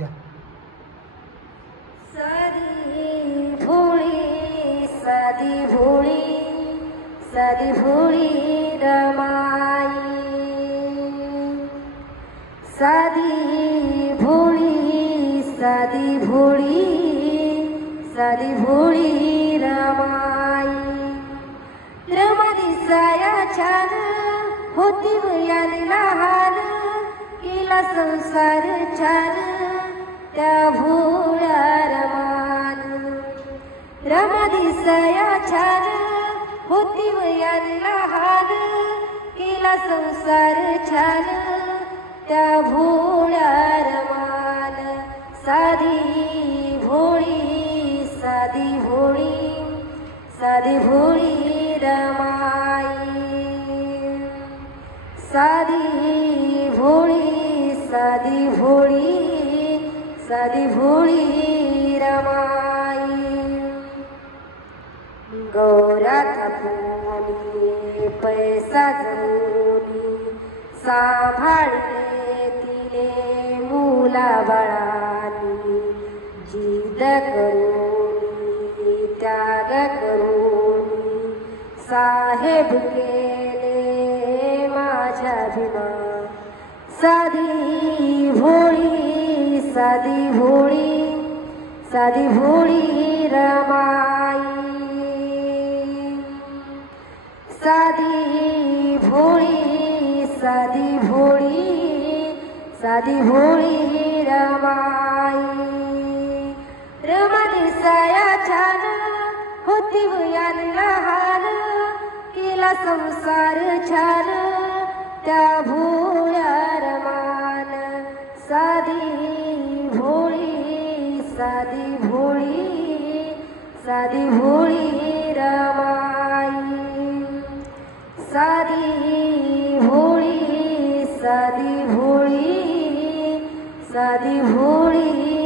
घ्या. साधी भोळी साधी भोळी साधी भोळी रमाई, साधी भोळी साधी भोळी साधी भोळी रमाई. रमा दिसाया छान होती वयान लहान, केला संसार छान त्या भोळ्या रमान. रमा दिसाया छान होती वयान लहान, केला संसार छान त्या भोळ्या रमान. साधी भोळी साधी भोळी साधी भोळी रमाई, साधी भोळी साधी भोळी साधी भोळी रमाई. गौरा थापूनी पैसा जमूनी, सांभाळले तिने मुला बाळानी. जिद करूनी त्याग करूनी, साहेब केले माझ्या बिना. साधी भोळी साधी भोळी साधी भोळी रमाई, साधी भोळी साधी भोळी साधी भोळी रमाई. रमा दिसाया छान होती वयान लहान, केला संसार छान त्या भोळ्या रमान. साधी भोळी साधी भोळी साधी भोळी रमाई, साधी भोळी साधी भोळी साधी भोळी